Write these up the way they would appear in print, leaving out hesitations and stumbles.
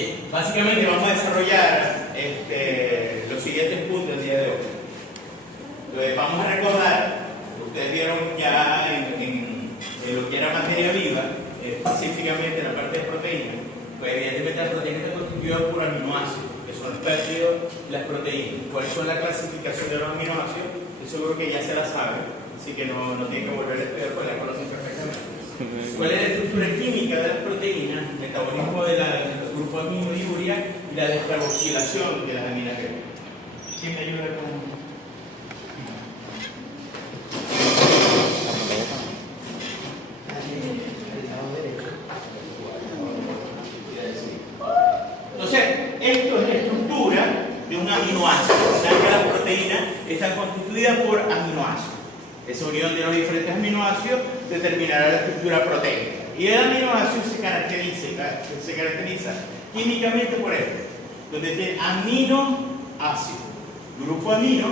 Bien, básicamente vamos a desarrollar los siguientes puntos del día de hoy. Vamos a recordar, ustedes vieron ya en lo que era materia viva, específicamente en la parte de proteínas, pues evidentemente las proteínas están constituidas por aminoácidos, que son los péptidos y las proteínas. ¿Cuáles son la clasificación de los aminoácidos? Yo seguro que ya se la saben, así que no tienen que volver a estudiar, pues la conocen perfectamente. ¿Cuál es la estructura química de las proteínas? Metabolismo del grupo aminohiduria y la descarboxilación de las aminas. ¿Quién me ayuda con...? Entonces, esto es la estructura de un aminoácido. Saben que las proteínas están constituidas por aminoácidos. Esa unión de los diferentes aminoácidos determinará la estructura proteica. Y el aminoácido se caracteriza químicamente por esto, donde tiene aminoácido, grupo amino,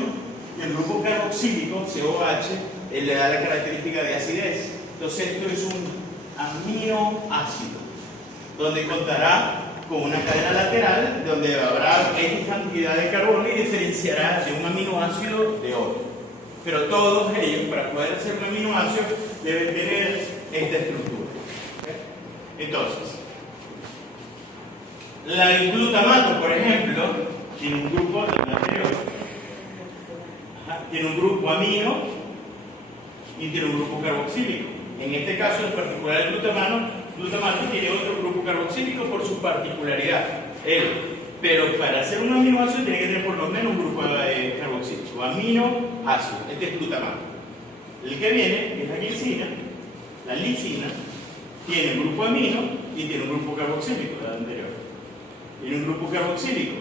y el grupo carboxílico, COH, le da la característica de acidez. Entonces esto es un aminoácido, donde contará con una cadena lateral, donde habrá X cantidad de carbono y diferenciará de un aminoácido de otro. Pero todos ellos, para poder ser un aminoácido, deben tener esta estructura. Entonces, el glutamato, por ejemplo, tiene un grupo anterior, tiene un grupo amino y tiene un grupo carboxílico. En este caso, en particular, el glutamato tiene otro grupo carboxílico por su particularidad. Pero para ser un aminoácido tiene que tener por lo menos un grupo carboxílico, aminoácido. Este es glutamato. El que viene es la glicina. La lisina tiene un grupo amino y tiene un grupo carboxílico, la anterior. Tiene un grupo carboxílico.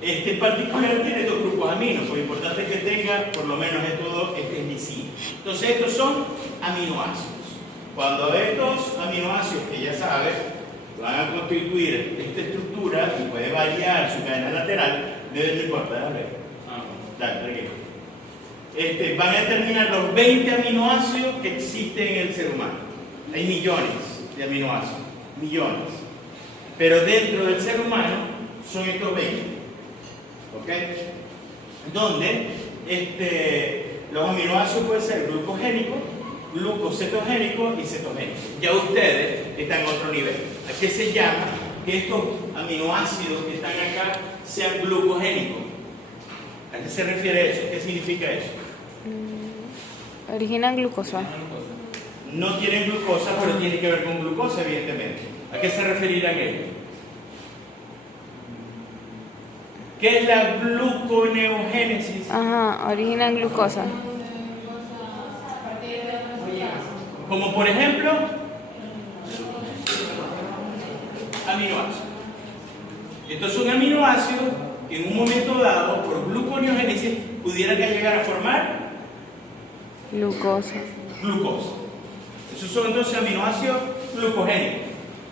Este en particular tiene dos grupos aminos. Lo importante es que tenga por lo menos este es lisina. Entonces estos son aminoácidos. Cuando estos aminoácidos, que ya sabes, van a constituir esta estructura y puede variar su cadena lateral, no importa, van a determinar los 20 aminoácidos que existen en el ser humano. Hay millones de aminoácidos, millones. Pero dentro del ser humano son estos 20. ¿Ok? Donde los aminoácidos pueden ser glucogénicos, glucocetogénico y cetogénico. Ya ustedes están en otro nivel. ¿A qué se llama que estos aminoácidos que están acá sean glucogénicos? ¿A qué se refiere eso? ¿Qué significa eso? Originan glucosa. No tienen glucosa, pero tiene que ver con glucosa, evidentemente. ¿A qué se referirá ellos? ¿Qué es la gluconeogénesis? Originan glucosa. Como por ejemplo, aminoácidos. Entonces un aminoácido, en un momento dado, por gluconeogénesis, pudiera llegar a formar Glucosa. Esos son entonces aminoácidos glucogénicos,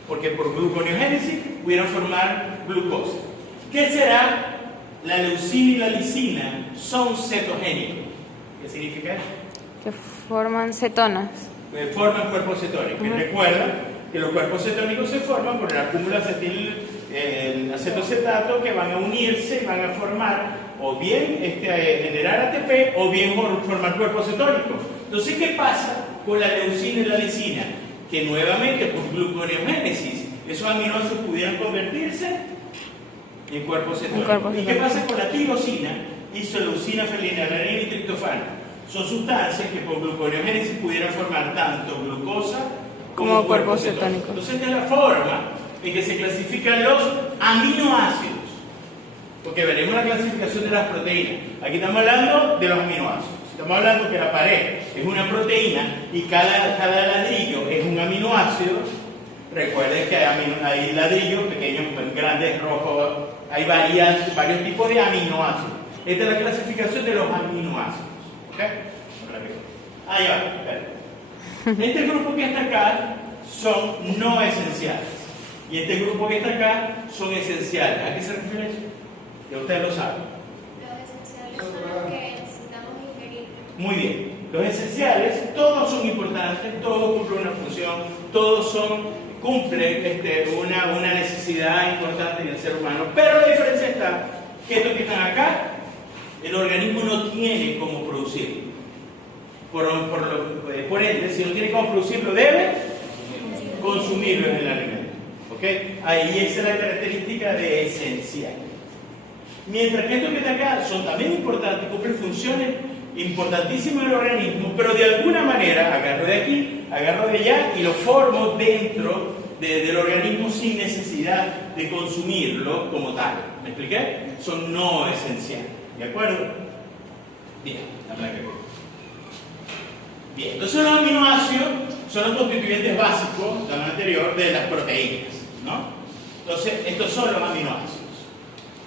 porque por gluconeogénesis pudieran formar glucosa. ¿Qué será? La leucina y la lisina son cetogénicos. ¿Qué significa eso? Que forman cetonas. Forman cuerpos cetónicos. Y recuerda que los cuerpos cetónicos se forman por el acúmulo el acetocetato, que van a unirse y van a formar o bien generar ATP o bien formar cuerpos cetónicos. Entonces, ¿qué pasa con la leucina y la lisina? Que nuevamente por gluconeogénesis esos aminoácidos pudieran convertirse en cuerpos cetónicos. ¿Y qué pasa con la tirosina, isoleucina, fenilalanina y triptofano? Son sustancias que por gluconeogénesis pudieran formar tanto glucosa como cuerpos cetónicos. Entonces, esta es la forma en que se clasifican los aminoácidos. Porque veremos la clasificación de las proteínas. Aquí estamos hablando de los aminoácidos. Estamos hablando que la pared es una proteína y cada ladrillo es un aminoácido. Recuerden que hay ladrillos pequeños, grandes, rojos. Hay varios tipos de aminoácidos. Esta es la clasificación de los aminoácidos. ¿Ok? Ahí va. Este grupo que está acá son no esenciales. Y este grupo que está acá son esenciales. ¿A qué se refiere eso? Ya ustedes lo saben. Los esenciales son los que necesitamos ingerir. Muy bien. Los esenciales, todos son importantes, todos cumplen una función, todos son cumple una necesidad importante en el ser humano. Pero la diferencia está que estos que están acá, el organismo no tiene cómo producirlo. Por ende, si no tiene cómo producirlo, debe consumirlo en el alimento. ¿Okay? Ahí esa es la característica de esencial. Mientras que estos que están acá son también importantes, cumplen funciones importantísimas del organismo, pero de alguna manera agarro de aquí, agarro de allá y lo formo dentro del organismo sin necesidad de consumirlo como tal. ¿Me expliqué? Son no esenciales. ¿De acuerdo? Bien, dame que ver. Bien, entonces los aminoácidos son los constituyentes básicos, del anterior, de las proteínas, ¿no? Entonces, estos son los aminoácidos.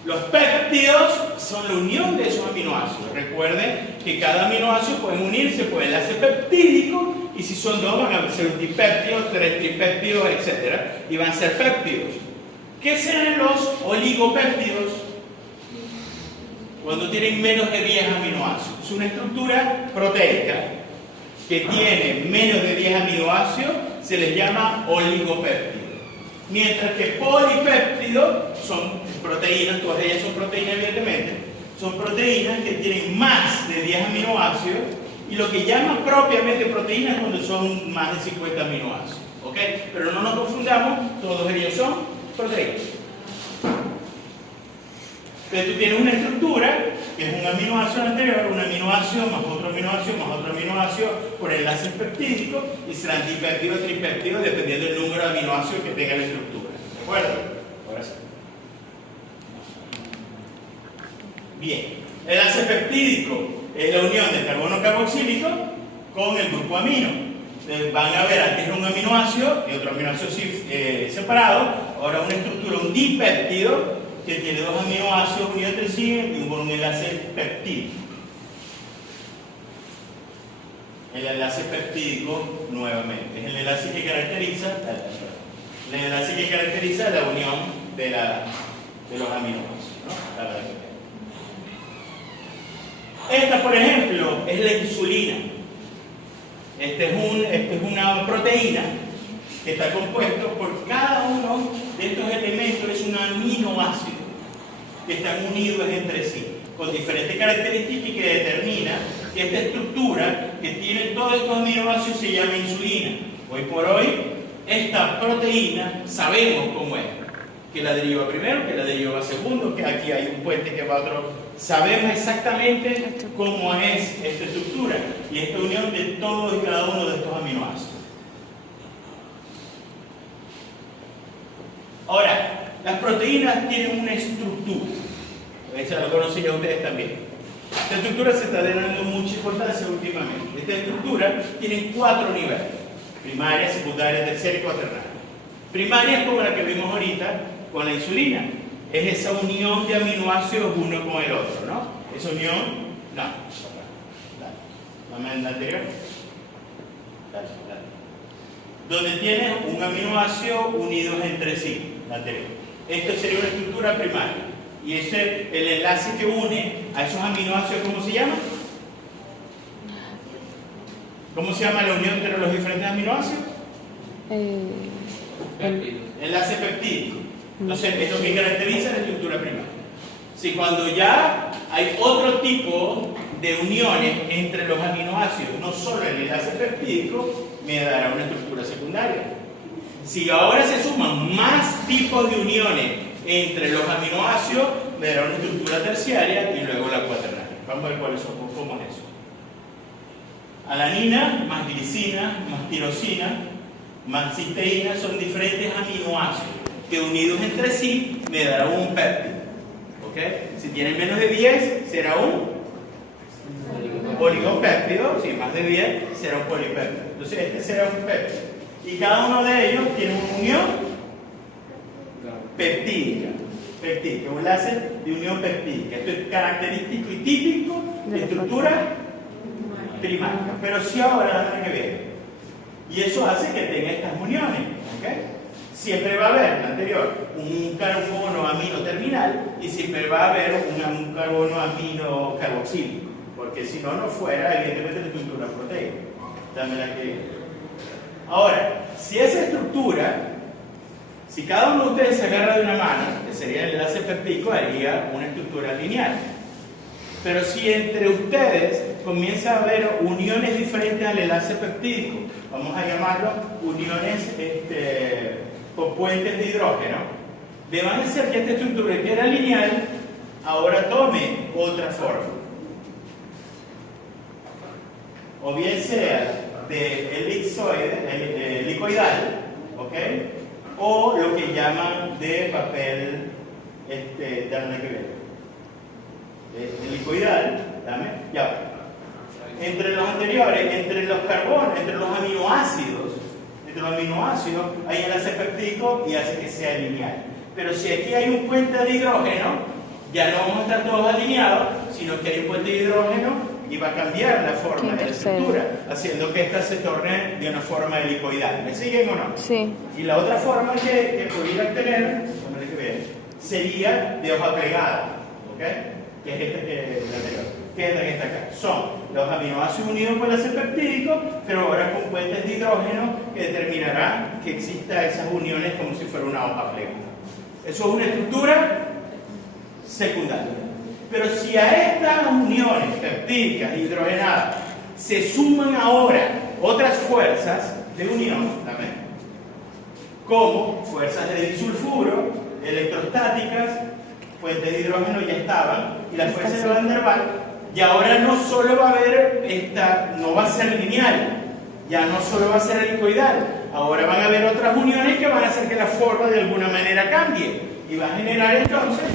Los péptidos son la unión de esos aminoácidos. Recuerden que cada aminoácido puede unirse por enlace peptídico, y si son dos van a ser un dipéptido, tres tripéptidos, etc. Y van a ser péptidos. ¿Qué serán los oligopéptidos? Cuando tienen menos de 10 aminoácidos. Es una estructura proteica que tiene menos de 10 aminoácidos, se les llama oligopéptido. Mientras que polipéptidos son proteínas, todas ellas son proteínas evidentemente, son proteínas que tienen más de 10 aminoácidos, y lo que llaman propiamente proteínas cuando son más de 50 aminoácidos. ¿Ok? Pero no nos confundamos, todos ellos son proteínas. Entonces tú tienes una estructura que es un aminoácido anterior, un aminoácido más otro aminoácido más otro aminoácido por enlaces peptídicos, y serán dipéptidos o tripéptidos dependiendo del número de aminoácidos que tenga la estructura. ¿De acuerdo? Ahora sí. Bien. El enlace peptídico es la unión del carbono carboxílico con el grupo amino. Entonces van a ver, antes era un aminoácido y otro aminoácido separado, ahora una estructura, un dipéptido, que tiene dos aminoácidos unidos entre sí y por un enlace peptídico. El enlace peptídico, nuevamente, es el enlace que caracteriza la unión de los aminoácidos, ¿no? Esta, por ejemplo, es la insulina. Esta es una proteína que está compuesto por cada uno de estos elementos, es un aminoácido que están unidos entre sí, con diferentes características que determina que esta estructura que tiene todos estos aminoácidos se llama insulina. Hoy por hoy, esta proteína sabemos cómo es, que la deriva primero, que la deriva segundo, que aquí hay un puente que va a otro. Sabemos exactamente cómo es esta estructura y esta unión de todos y cada uno de estos aminoácidos. Ahora, las proteínas tienen una estructura. Esta lo conocen ya ustedes también. Esta estructura se está dando mucha importancia últimamente. Esta estructura tiene 4 niveles: primaria, secundaria, terciaria y cuaternaria. Primaria es como la que vimos ahorita con la insulina. Es esa unión de aminoácidos uno con el otro, ¿no? Esa unión, no. Dame la anterior. Dale. Donde tienes un aminoácido unidos entre sí, la anterior. Esto sería una estructura primaria. Y ese, el enlace que une a esos aminoácidos, ¿cómo se llama? ¿Cómo se llama la unión entre los diferentes aminoácidos? Enlace peptídico. Entonces, es lo que caracteriza la estructura primaria. Si cuando ya hay otro tipo de uniones entre los aminoácidos, no solo el enlace peptídico, me dará una estructura secundaria. Si ahora se suman más tipos de uniones entre los aminoácidos, me dará una estructura terciaria y luego la cuaternaria. Vamos a ver cuáles son, cómo es eso. Alanina, más glicina, más tirosina, más cisteína son diferentes aminoácidos que unidos entre sí me dará un péptido. ¿Okay? Si tienen menos de 10 será un oligopéptido, si más de 10 será un polipéptido. Entonces este será un péptido. Y cada uno de ellos tiene una unión peptídica, un enlace de unión peptídica. Esto es característico y típico de estructura primaria. Pero si ahora la que ver. Y eso hace que tenga estas uniones. ¿Okay? Siempre va a haber, en la anterior, un carbono amino terminal y siempre va a haber un carbono amino carboxílico. Porque si no, no fuera, evidentemente, la estructura proteica. También aquí. Ahora, si esa estructura Si cada uno de ustedes se agarra de una mano, que sería el enlace péptico, haría una estructura lineal. Pero si entre ustedes comienza a haber uniones diferentes al enlace peptídico, vamos a llamarlo uniones con puentes de hidrógeno, le van a hacer que esta estructura que era lineal ahora tome otra forma. O bien sea de elipsoide, helicoidal, ¿ok? O lo que llaman de papel, dame que ver, helicoidal, dame, ya. Entre los anteriores, entre los carbonos, entre los aminoácidos hay enlace peptídico y hace que sea lineal. Pero si aquí hay un puente de hidrógeno, ya no vamos a estar todos alineados, sino que hay un puente de hidrógeno y va a cambiar la forma de la estructura, haciendo que esta se torne de una forma helicoidal. ¿Me siguen o no? Sí. Y la otra forma que pudieran tener, sería de hoja plegada, ¿ok? Que es esta que es la anterior, que es la que está acá. Son los aminoácidos unidos por el enlace peptídico, pero ahora con puentes de hidrógeno que determinarán que exista esas uniones como si fuera una hoja plegada. Eso es una estructura secundaria. Pero si a estas uniones peptídicas hidrogenadas se suman ahora otras fuerzas de unión, también, como fuerzas de disulfuro, electrostáticas, puentes de hidrógeno ya estaban, y las fuerzas de Van der Waals, y ahora no solo va a haber no va a ser lineal, ya no solo va a ser helicoidal, ahora van a haber otras uniones que van a hacer que la forma de alguna manera cambie, y va a generar entonces,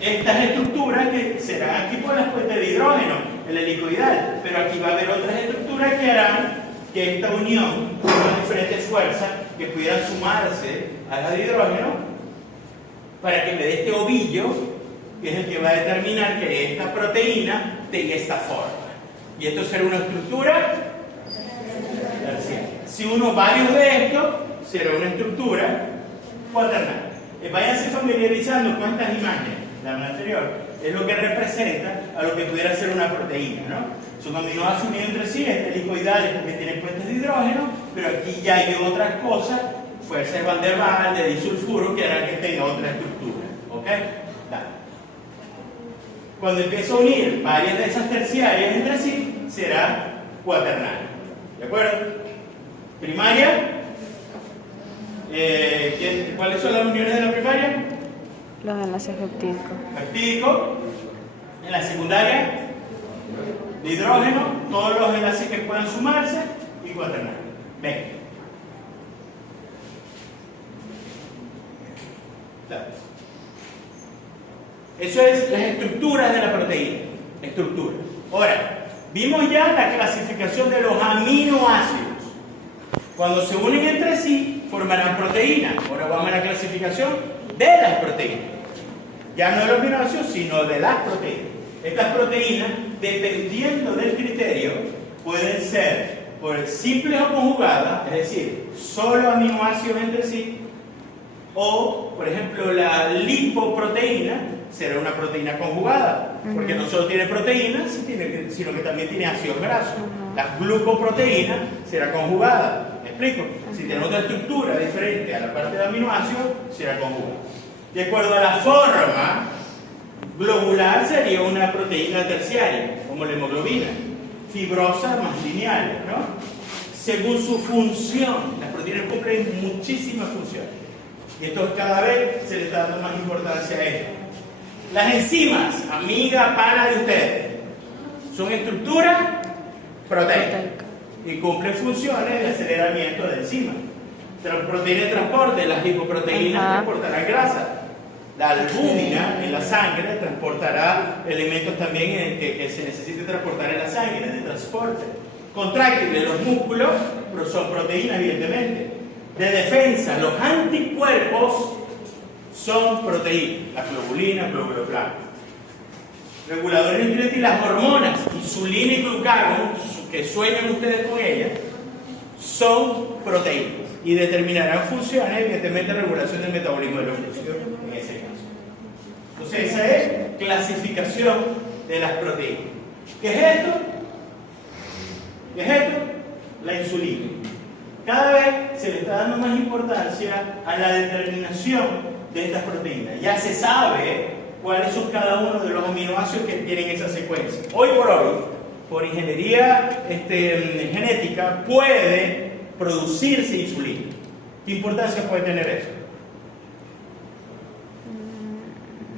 estas estructuras que serán aquí por las puentes de hidrógeno, el helicoidal, pero aquí va a haber otras estructuras que harán que esta unión con diferentes fuerzas que pudieran sumarse a la de hidrógeno para que me dé este ovillo, que es el que va a determinar que esta proteína tenga esta forma. Y esto será una estructura terciaria. Si uno varios de estos, será una estructura cuaternal. Váyanse familiarizando con estas imágenes. La anterior es lo que representa a lo que pudiera ser una proteína, ¿no? Son aminoácidos unidos entre sí, helicoidales porque tienen puentes de hidrógeno, pero aquí ya hay otras cosas, fuerzas Van der Waals, de disulfuro, que harán que tenga otra estructura, ¿ok? Dale. Cuando empiezo a unir varias de esas terciarias entre sí, será cuaternal, ¿de acuerdo? Primaria, ¿cuáles son las uniones de la primaria? Los enlaces peptídicos. Peptídico. En la secundaria, de hidrógeno, todos los enlaces que puedan sumarse y cuaternal. Ven. Eso es las estructuras de la proteína. Estructura. Ahora, vimos ya la clasificación de los aminoácidos. Cuando se unen entre sí, formarán proteínas. Ahora vamos a la clasificación de las proteínas. Ya no de los aminoácidos, sino de las proteínas. Estas proteínas, dependiendo del criterio, pueden ser por simples o conjugadas, es decir, solo aminoácidos entre sí, o, por ejemplo, la lipoproteína será una proteína conjugada, porque no solo tiene proteínas, sino que también tiene ácidos grasos. La glucoproteína será conjugada. ¿Me explico? Si tiene otra estructura diferente a la parte de aminoácidos, será conjugada. De acuerdo a la forma, globular sería una proteína terciaria, como la hemoglobina. Fibrosa, más lineal, ¿no? Según su función, las proteínas cumplen muchísimas funciones. Y esto cada vez se le está dando más importancia a esto. Las enzimas, amiga pana de ustedes, son estructuras proteicas y cumplen funciones de aceleramiento de enzimas. Proteínas de transporte, las lipoproteínas transportarán grasa. La albúmina en la sangre transportará elementos también que se necesite transportar en la sangre, de transporte. Contráctiles, los músculos, pero son proteínas, evidentemente. De defensa, los anticuerpos son proteínas, la globulina, glóbulos blancos. Reguladores nutrientes y las hormonas, insulina y glucagón, que sueñan ustedes con ellas, son proteínas y determinarán funciones, evidentemente, regulación del metabolismo de los glúcidos en ese caso. Entonces, esa es clasificación de las proteínas. ¿Qué es esto? ¿Qué es esto? La insulina. Cada vez se le está dando más importancia a la determinación de estas proteínas. Ya se sabe cuáles son cada uno de los aminoácidos que tienen esa secuencia. Hoy por hoy, por ingeniería genética, puede producirse insulina. ¿Qué importancia puede tener eso?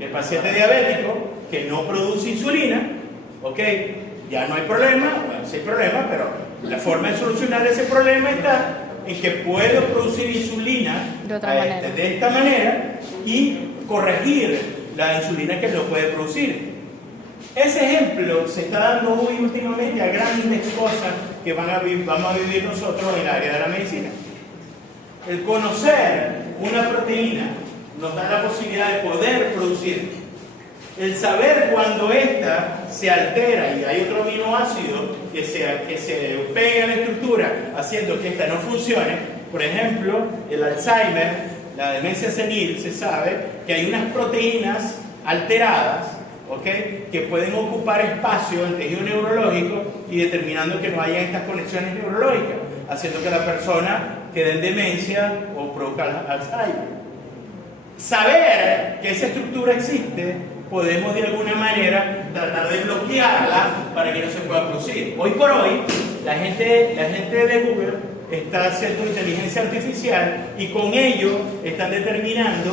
El paciente diabético que no produce insulina, ok, ya no hay problema, bueno, sí hay problema, pero la forma de solucionar ese problema está en que puedo producir insulina de esta manera y corregir la insulina que no puede producir. Ese ejemplo se está dando hoy últimamente a grandes cosas que vamos a vivir nosotros en el área de la medicina. El conocer una proteína nos da la posibilidad de poder producir. El saber cuando ésta se altera y hay otro aminoácido que se pegue a la estructura haciendo que ésta no funcione. Por ejemplo, el Alzheimer, la demencia senil, se sabe que hay unas proteínas alteradas, ¿okay?, que pueden ocupar espacio en tejido neurológico y determinando que no haya estas conexiones neurológicas, haciendo que la persona quede en demencia o produzca Alzheimer. Saber que esa estructura existe, podemos de alguna manera tratar de bloquearla para que no se pueda producir. Hoy por hoy, la gente de Google está haciendo inteligencia artificial y con ello están determinando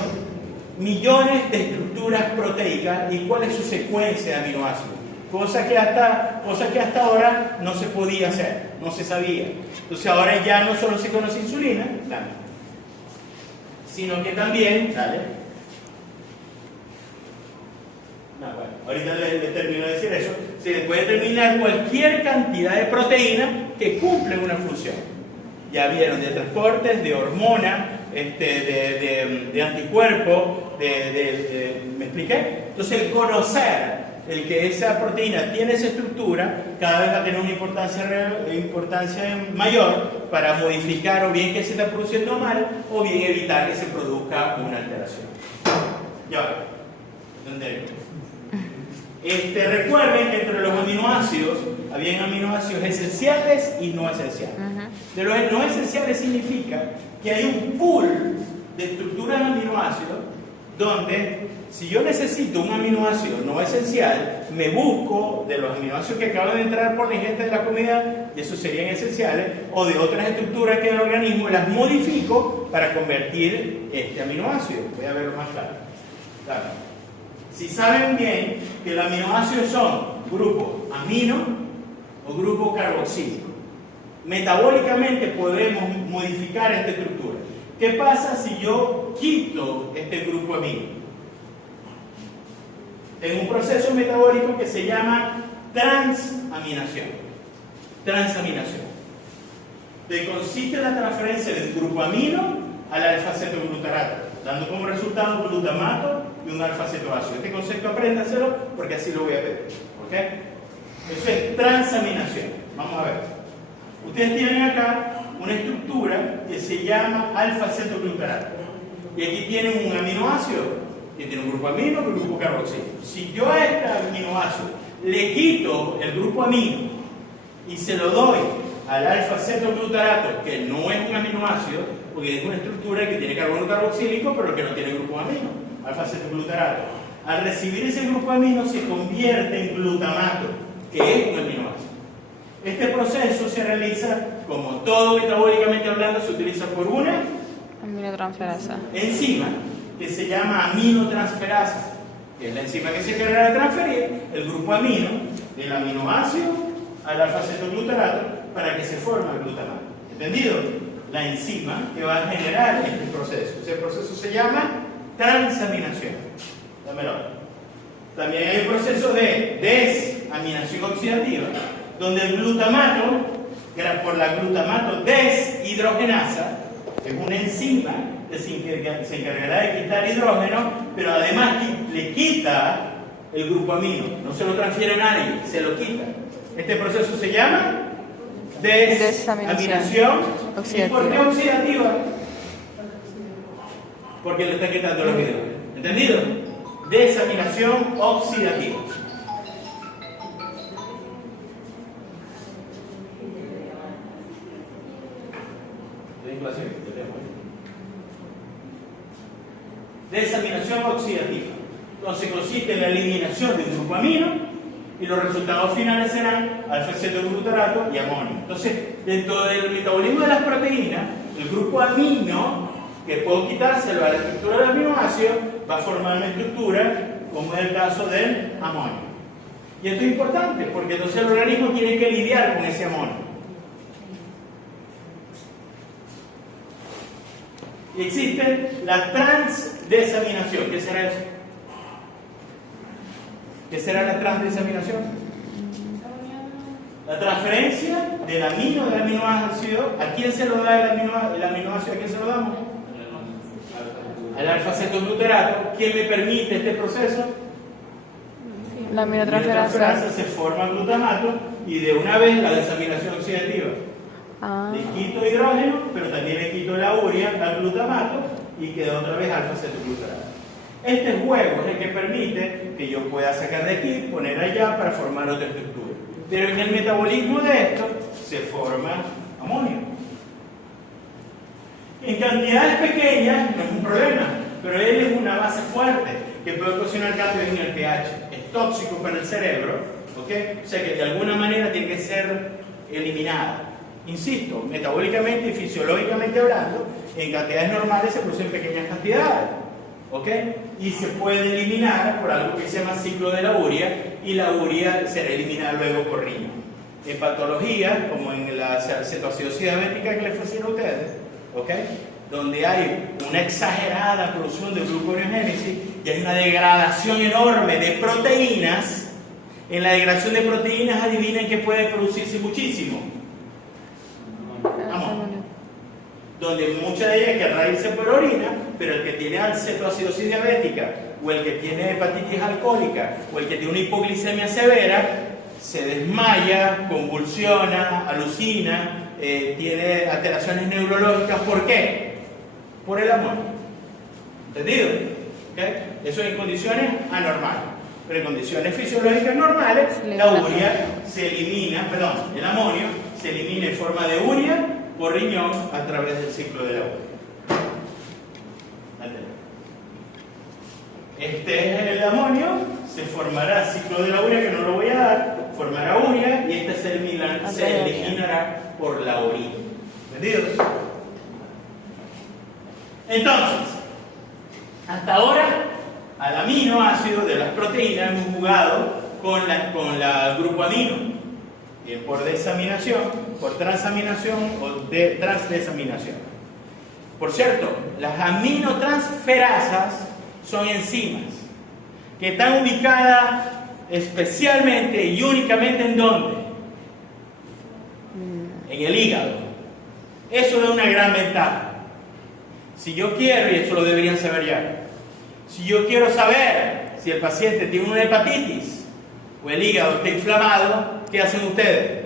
millones de estructuras proteicas y cuál es su secuencia de aminoácidos. Cosa que hasta ahora no se podía hacer, no se sabía. Entonces ahora ya no solo se conoce insulina, sino que también, bueno, ahorita le termino de decir eso, se le puede determinar cualquier cantidad de proteínas que cumplen una función. Ya vieron, de transportes, de hormonas, de anticuerpos, ¿me expliqué? Entonces el conocer el que esa proteína tiene esa estructura cada vez va a tener una importancia mayor para modificar o bien que se está produciendo mal o bien evitar que se produzca una alteración. Ya, ¿dónde? Recuerden que entre los aminoácidos habían aminoácidos esenciales y no esenciales. De los no esenciales significa que hay un pool de estructuras de aminoácidos donde si yo necesito un aminoácido no esencial, me busco de los aminoácidos que acaban de entrar por la ingesta de la comida, y esos serían esenciales, o de otras estructuras que en el organismo las modifico para convertir este aminoácido. Voy a verlo más claro. Si saben bien que los aminoácidos son grupo amino o grupo carboxílico, metabólicamente podemos modificar esta estructura. ¿Qué pasa si yo quito este grupo amino? En un proceso metabólico que se llama transaminación. Transaminación. Que consiste en la transferencia del grupo amino al alfa-cetoglutarato, dando como resultado un glutamato y un alfa-cetoácido. Este concepto apréndaselo porque así lo voy a ver. ¿Ok? Eso es transaminación. Vamos a ver. Ustedes tienen acá una estructura que se llama alfa-cetoglutarato. Y aquí tienen un aminoácido que tiene un grupo amino y un grupo carboxílico. Si yo a este aminoácido le quito el grupo amino y se lo doy al alfa-cetoglutarato, que no es un aminoácido, porque es una estructura que tiene carbono carboxílico, pero que no tiene grupo amino, alfa-cetoglutarato. Al recibir ese grupo amino se convierte en glutamato, que es un aminoácido. Este proceso se realiza, como todo metabólicamente hablando, se utiliza por una aminotransferasa, enzima que se llama aminotransferasa, que es la enzima que se encarga de transferir el grupo amino del aminoácido al alfa-cetoglutarato para que se forme el glutamato. ¿Entendido? La enzima que va a generar este proceso. Ese proceso se llama transaminación. Dámelo. También hay un proceso de desaminación oxidativa, donde el glutamato, por la glutamato deshidrogenasa, que es una enzima que se encargará de quitar hidrógeno, pero además le quita el grupo amino. No se lo transfiere a nadie, se lo quita. Este proceso se llama desaminación oxidativa. ¿Y por qué oxidativa? Porque le está quitando los hidrógenos. ¿Entendido? Desaminación oxidativa. en clase de desaminación oxidativa. Entonces consiste en la eliminación de un grupo amino y los resultados finales serán alfa-acetoglutarato y amonio. Entonces, dentro del metabolismo de las proteínas, el grupo amino, que puedo quitárselo a la estructura del aminoácido, va a formar una estructura, como es el caso del amonio. Y esto es importante, porque entonces el organismo tiene que lidiar con ese amonio. Y existe la transdesaminación. ¿Qué será eso? ¿Qué será la transdesaminación? La transferencia del aminoácido. ¿A quién se lo da el aminoácido? ¿A quién se lo damos? Al alfa-acetoglutarato. ¿Quién me permite este proceso? La aminotransferasa. Se forma glutamato y de una vez la desaminación oxidativa. Le quito hidrógeno, pero también le quito la urea al glutamato y queda otra vez alfa-acetoglutarato. Este juego es el que permite que yo pueda sacar de aquí, poner allá para formar otra estructura. Pero en el metabolismo de esto se forma amonio. En cantidades pequeñas no es un problema, pero él es una base fuerte que puede ocasionar cambios en el pH. Es tóxico para el cerebro, ¿ok? O sea que de alguna manera tiene que ser eliminada. Insisto, metabólicamente y fisiológicamente hablando, en cantidades normales se producen pequeñas cantidades, ¿ok? Y se puede eliminar por algo que se llama ciclo de la urea, y la urea será eliminada luego por riñón. En patología, como en la cetoacidosis diabética que les fascina a ustedes, ¿ok? Donde hay una exagerada producción de gluconeogénesis y hay una degradación enorme de proteínas. En la degradación de proteínas, adivinen que puede producirse muchísimo. Amonio. Donde muchas de ellas querrá irse por orina, pero el que tiene cetoacidosis diabética, o el que tiene hepatitis alcohólica, o el que tiene una hipoglicemia severa, se desmaya, convulsiona, alucina, tiene alteraciones neurológicas. ¿Por qué? Por el amonio. ¿Entendido? ¿Okay? Eso en condiciones anormales. Pero en condiciones fisiológicas normales, la urea se elimina, el amonio se elimina en forma de urea por riñón a través del ciclo de la urea. Este es el amonio, se formará ciclo de la urea, que no lo voy a dar, formará urea y este se eliminará por la orina. ¿Entendido? Entonces, hasta ahora, al aminoácido de las proteínas hemos jugado con el grupo amino. Bien, por desaminación, por transaminación o de transdesaminación. Por cierto, las aminotransferasas son enzimas que están ubicadas especialmente y únicamente ¿en dónde? En el hígado. Eso da una gran ventaja. Si yo quiero, y eso lo deberían saber ya, si yo quiero saber si el paciente tiene una hepatitis o el hígado está inflamado, ¿qué hacen ustedes?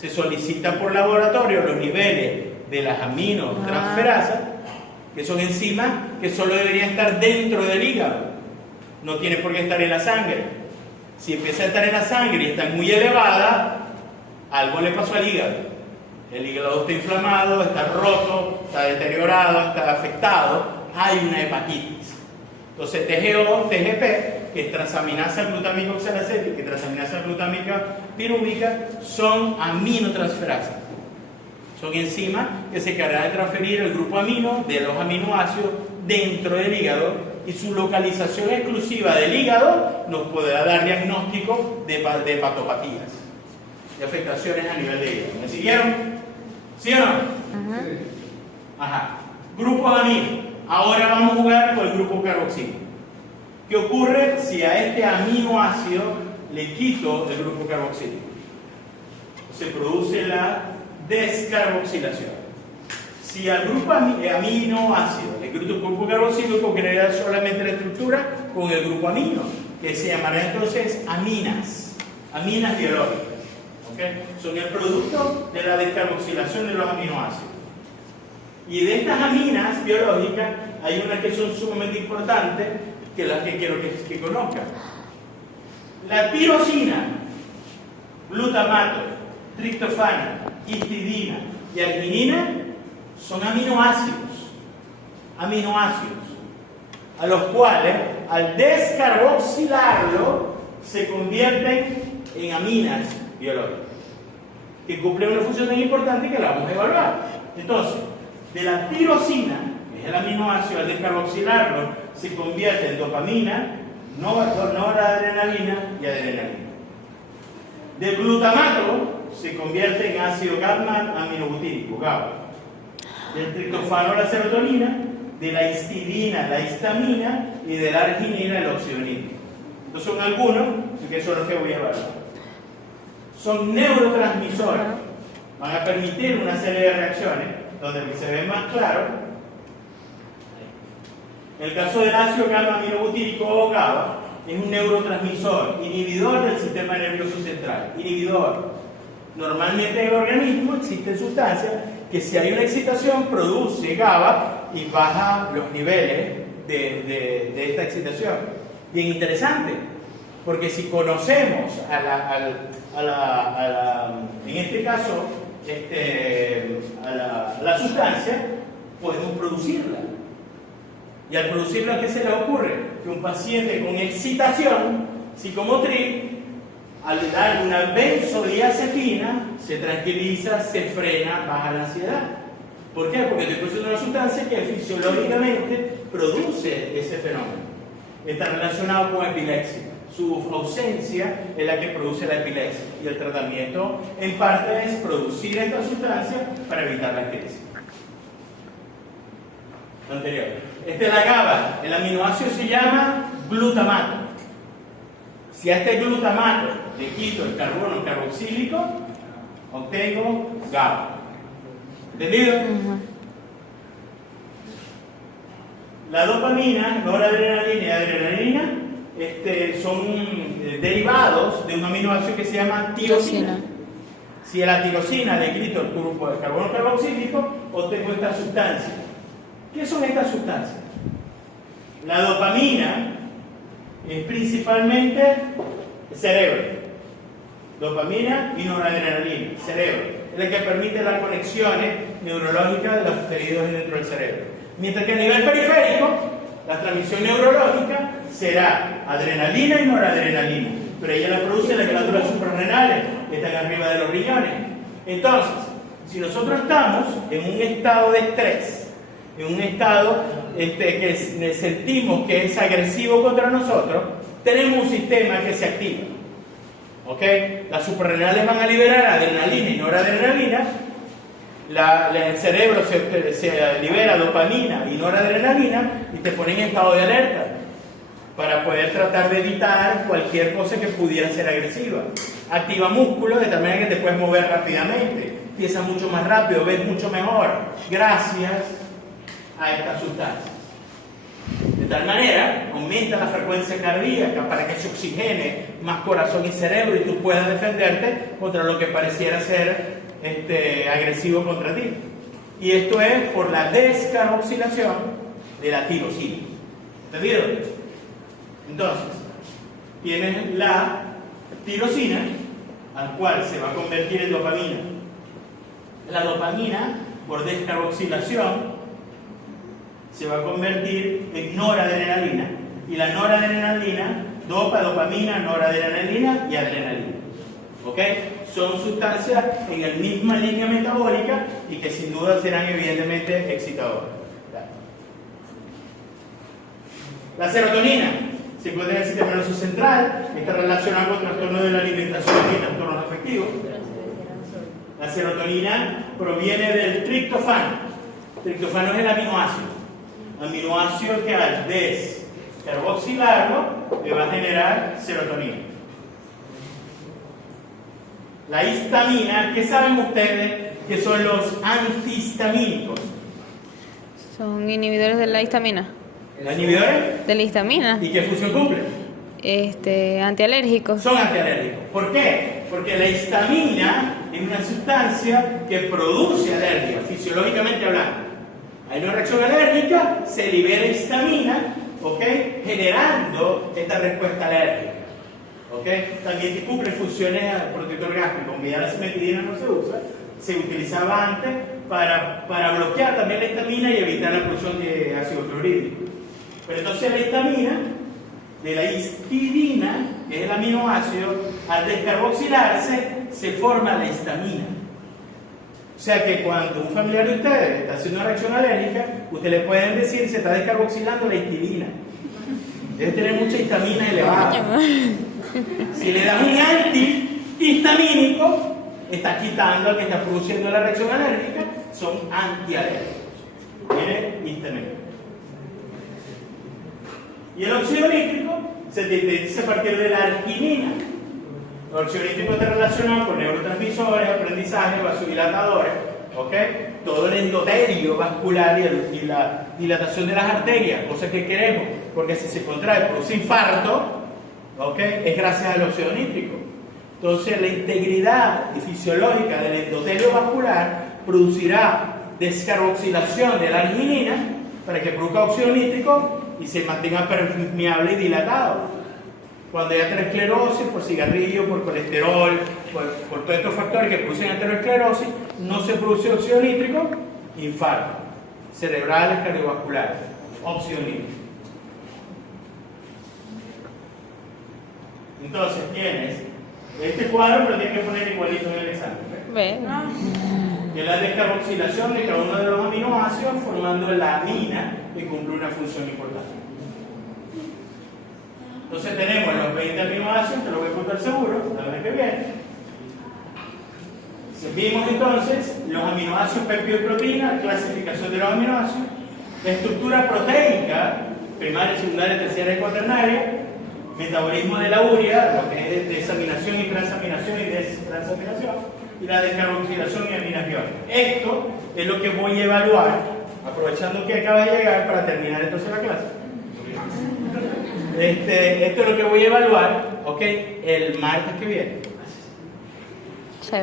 Se solicita por laboratorio los niveles de las aminotransferasas, que son enzimas que solo deberían estar dentro del hígado. No tiene por qué estar en la sangre. Si empieza a estar en la sangre y está muy elevada, algo le pasó al hígado. El hígado está inflamado, está roto, está deteriorado, está afectado. Hay una hepatitis. Entonces TGO, TGP, que es transaminasa glutámica oxalacética y transaminasa glutámica pirúvica, son aminotransferasas. Son enzimas que se encargan de transferir el grupo amino de los aminoácidos dentro del hígado, y su localización exclusiva del hígado nos podrá dar diagnóstico de hepatopatías, de afectaciones a nivel de hígado. ¿Me siguieron? ¿Sí o no? Ajá. Grupos amino. Ahora vamos a jugar con el grupo carboxilo. ¿Qué ocurre si a este aminoácido le quito el grupo carboxilo? Se produce la descarboxilación. Si al grupo aminoácido le quito el grupo carboxílico, creará solamente la estructura con el grupo amino, que se llamará entonces aminas biológicas. ¿Okay? Son el producto de la descarboxilación de los aminoácidos. Y de estas aminas biológicas hay unas que son sumamente importantes, que las que quiero que conozcan. La tirosina, glutamato, triptofano, histidina y arginina son aminoácidos, a los cuales al descarboxilarlo se convierten en aminas biológicas, que cumplen una función tan importante que la vamos a evaluar. Entonces, de la tirosina, que es el aminoácido, al descarboxilarlo se convierte en dopamina, noradrenalina y adrenalina. Del glutamato se convierte en ácido gamma aminobutírico, GABA. Del triptofano la serotonina, de la histidina la histamina y de la arginina el óxido nítrico. Estos son algunos, que son los que voy a evaluar. Son neurotransmisores, van a permitir una serie de reacciones donde se ve más claro. En el caso del ácido gamma aminobutírico o GABA, es un neurotransmisor, inhibidor del sistema nervioso central. Inhibidor. Normalmente en el organismo existen sustancias que si hay una excitación produce GABA y baja los niveles de esta excitación. Bien interesante, porque si conocemos en este caso, a la sustancia, podemos producirla. Y al producirla, ¿qué se le ocurre? Que un paciente con excitación psicomotriz, al dar una benzodiazepina, se tranquiliza, se frena, baja la ansiedad. ¿Por qué? Porque estoy produciendo una sustancia que fisiológicamente produce ese fenómeno. Está relacionado con epilepsia. Su ausencia es la que produce la epilepsia. Y el tratamiento, en parte, es producir esta sustancia para evitar la epilepsia. Anterior. Esta es la GABA. El aminoácido se llama glutamato. Si a este glutamato le quito el carbono carboxílico, obtengo GABA. ¿Entendido? La dopamina, noradrenalina y adrenalina son derivados de un aminoácido que se llama tirosina. Si a la tirosina le quito el grupo de carbono carboxílico, obtengo esta sustancia. ¿Qué son estas sustancias? La dopamina es principalmente el cerebro. Dopamina y noradrenalina, cerebro. Es la que permite las conexiones neurológicas de los tejidos dentro del cerebro. Mientras que a nivel periférico, la transmisión neurológica será adrenalina y noradrenalina. Pero ella la produce en las glándulas suprarrenales, que están arriba de los riñones. Entonces, si nosotros estamos en un estado de estrés, en un estado que sentimos que es agresivo contra nosotros, tenemos un sistema que se activa. ¿Ok? Las suprarrenales van a liberar adrenalina y noradrenalina. El cerebro se libera dopamina y noradrenalina y te pone en estado de alerta para poder tratar de evitar cualquier cosa que pudiera ser agresiva. Activa músculos de tal manera que te puedes mover rápidamente, piensas mucho más rápido, ves mucho mejor, gracias a esta sustancia. De tal manera, aumenta la frecuencia cardíaca para que se oxigene más corazón y cerebro y tú puedas defenderte contra lo que pareciera ser agresivo contra ti. Y esto es por la descarboxilación de la tirosina. ¿Entendido? Entonces, tienes la tirosina, al cual se va a convertir en dopamina. La dopamina, por descarboxilación, se va a convertir en noradrenalina. Y la noradrenalina dopa dopamina, noradrenalina y adrenalina. ¿Ok? Son sustancias en la misma línea metabólica y que sin duda serán evidentemente excitadoras. La serotonina se encuentra en el sistema nervioso central, está relacionada con trastornos de la alimentación y trastornos afectivos. La serotonina proviene del triptofano. El triptofano es el aminoácido que al descarboxilarlo le va a generar serotonina. La histamina, ¿qué saben ustedes que son los antihistamínicos? Son inhibidores de la histamina. ¿Los inhibidores? De la histamina. ¿Y qué función cumplen? Antialérgicos. Son antialérgicos. ¿Por qué? Porque la histamina es una sustancia que produce alergia, fisiológicamente hablando. Hay una reacción alérgica, se libera histamina, ¿ok? Generando esta respuesta alérgica. ¿Ok? También cumple funciones protector gástrico. Como ya la cimetidina no se usa, se utilizaba antes para bloquear también la histamina y evitar la producción de ácido clorhídrico. Pero entonces la histamina, de la histidina, que es el aminoácido, al descarboxilarse se forma la histamina. O sea que cuando un familiar de ustedes está haciendo una reacción alérgica, ustedes le pueden decir se está descarboxilando la histidina. Debe tener mucha histamina elevada. Si le das un antihistamínico, está quitando al que está produciendo la reacción alérgica, son antialérgicos. Tiene histamina. Y el óxido nítrico se sintetiza a partir de la arginina. El óxido nítrico está relacionado con neurotransmisores, aprendizaje, vasodilatadores, ¿ok? Todo el endotelio vascular y la dilatación de las arterias, cosa que queremos, porque si se contrae, produce infarto, ¿ok? Es gracias al óxido nítrico. Entonces, la integridad fisiológica del endotelio vascular producirá descarboxilación de la arginina para que produzca óxido nítrico y se mantenga permeable y dilatado. Cuando hay aterosclerosis, por cigarrillo, por colesterol, por todos estos factores que producen aterosclerosis, no se produce óxido nítrico, infarto cerebrales, cardiovasculares, óxido nítrico. Entonces tienes este cuadro, pero tienes que poner igualito en el examen. Ve. Que es la descarboxilación de cada uno de los aminoácidos formando la amina que cumple una función importante. Entonces tenemos los 20 aminoácidos, te lo voy a contar seguro, la vez que viene. Vimos entonces los aminoácidos péptido y proteína, clasificación de los aminoácidos, la estructura proteica, primaria, secundaria, terciaria y cuaternaria, metabolismo de la urea, lo que es desaminación y transaminación y destransaminación, y la descarboxilación y aminación. Esto es lo que voy a evaluar, aprovechando que acaba de llegar para terminar entonces la clase. Esto es lo que voy a evaluar, ¿ok? El martes que viene.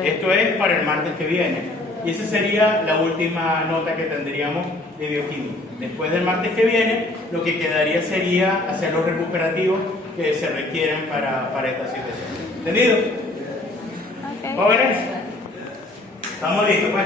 Esto es para el martes que viene. Y esa sería la última nota que tendríamos de bioquímica. Después del martes que viene, lo que quedaría sería hacer los recuperativos que se requieren para esta situación. ¿Entendido? Okay. ¿Jóvenes? ¿Estamos listos, pues?